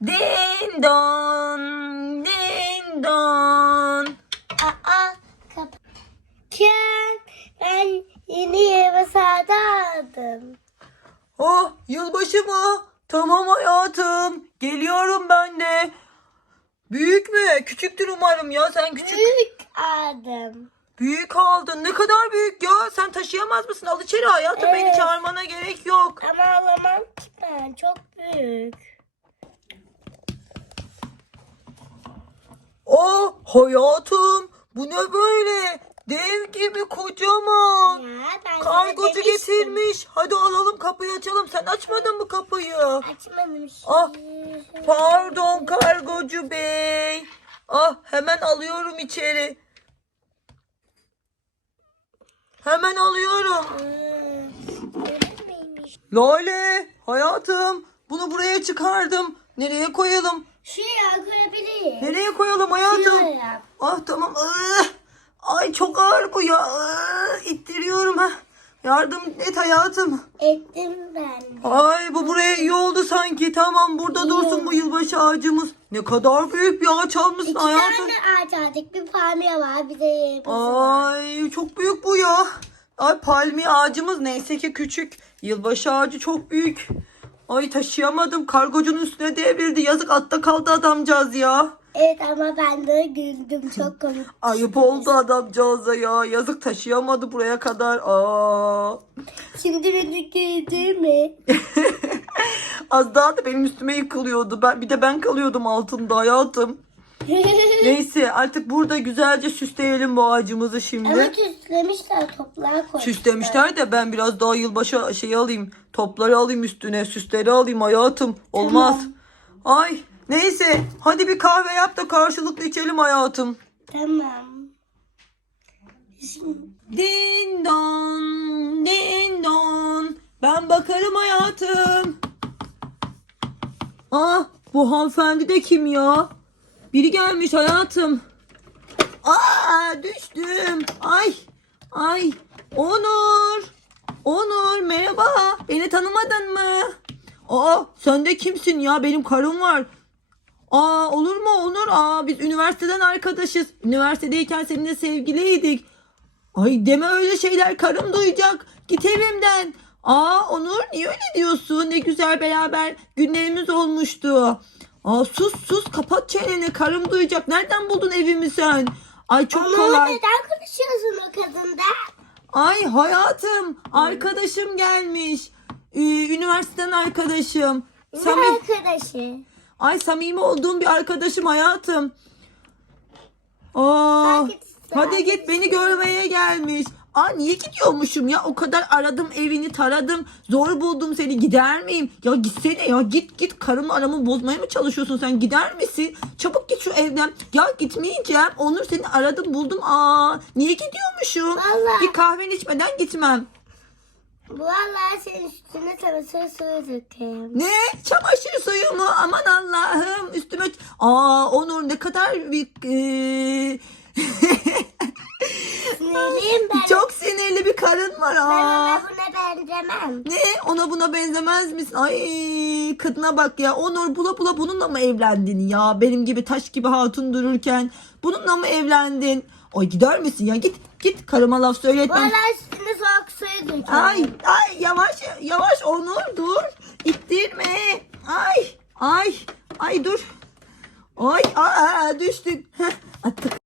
Din don, din don. Aa kap. Ken ben yeni yeme sade aldım. Oh yılbaşı mı? Tamam hayatım. Geliyorum ben de. Büyük mü? Küçüktür umarım ya. Sen küçük. Büyük aldım. Büyük aldın. Ne kadar büyük ya? Sen taşıyamaz mısın? Al içeri hayatım. Beni Evet. çağırmana gerek yok. Ama alamam ki ben çok büyük. Oh hayatım. Bu ne böyle? Dev gibi kocaman. Ya ben Kargocu demiştim. getirmiş. Hadi alalım kapıyı açalım. Sen açmadın mı kapıyı? Açmadım. Ah, Pardon kargocu bey. Ah hemen alıyorum içeri. Hemen alıyorum. Lale hayatım bunu buraya çıkardım. Nereye koyalım? Şuraya koyabilir. Nereye koyalım hayatım? Şuraya. Ah tamam. Ah, Ay çok ağır bu ya. Ah, İttiriyorum ha. Yardım et hayatım. Ettim ben. de. Ay bu buraya iyi oldu sanki. Tamam burada İyi dursun bu yılbaşı ağacımız. Ne kadar büyük bir ağaç almışsın İki hayatım. tane ağaç aldık. Bir palmiye var bir de yerbası var. Ay çok büyük bu ya. Ay palmiye ağacımız neyse ki küçük. Yılbaşı ağacı çok büyük. Ay taşıyamadım. Kargocunun üstüne devrildi. Yazık atta kaldı adamcağız ya. Evet ama ben de güldüm. Çok komik. Ayıp oldu adamcağıza ya. Yazık taşıyamadı buraya kadar. Aa. Şimdi beni güldü mü? Az daha da benim üstüme yıkılıyordu. Ben, bir de ben kalıyordum altında hayatım. Neyse artık burada güzelce süsleyelim bu ağacımızı şimdi. ama süslemişler toplar koymuşlar. Süslemişler de ben biraz daha yılbaşı şey alayım. Topları alayım üstüne. Süsleri alayım hayatım. Olmaz. Ay neyse. Hadi bir kahve yap da karşılıklı içelim hayatım. Tamam. Din don, din don. Ben bakarım hayatım. Ah bu hanımefendi de kim ya? Biri gelmiş hayatım. Aa düştüm. Ay ay Onur. Onur merhaba. Beni tanımadın mı? Aa sen de kimsin ya? Benim karım var. Aa olur mu Onur? Aa biz üniversiteden arkadaşız. Üniversitedeyken seninle sevgiliydik. Ay deme öyle şeyler karım duyacak. Git evimden. Aa Onur niye öyle diyorsun? Ne güzel beraber günlerimiz olmuştu. Aa sus sus kapat çeneni karım duyacak. Nereden buldun evimi sen? Ay çok Ama kolay. neden konuşuyorsun o kadında? Ay hayatım arkadaşım gelmiş. Ee, üniversiteden arkadaşım. Ne Sami, arkadaşı? ay samimi olduğum bir arkadaşım hayatım. Aa, Hadi git, hadi beni görmeye gelmiş. Aa niye gidiyormuşum ya? O kadar aradım evini taradım. Zor buldum seni. Gider miyim? Ya gitsene ya. Git git. Karımla aramı bozmaya mı çalışıyorsun sen? Gider misin? Çabuk git şu evden. Ya gitmeyeceğim. Onur seni aradım buldum. Aa niye gidiyormuşum? Vallahi. Bir kahveni içmeden gitmem. Vallahi senin üstüne çamaşır suyu dökeyim. Ne? Çamaşır suyu mu? Aman Allah'ım üstüme... Aa Onur ne kadar bir... Sinirliyim ben. Çok sinirli bir karın var. Ben Aa. ona buna benzemem. Ne? Ona buna benzemez misin? Ay kadına bak ya. Onur bula bula bununla mı evlendin ya? Benim gibi taş gibi hatun dururken. Bununla mı evlendin? Ay gider misin ya? Git git karıma laf söyletme. Vallahi üstüne soğuk suyu. Ay ay yavaş yavaş Onur dur. İttirme. Ay ay ay dur. Ay aa, düştün. Heh, attık.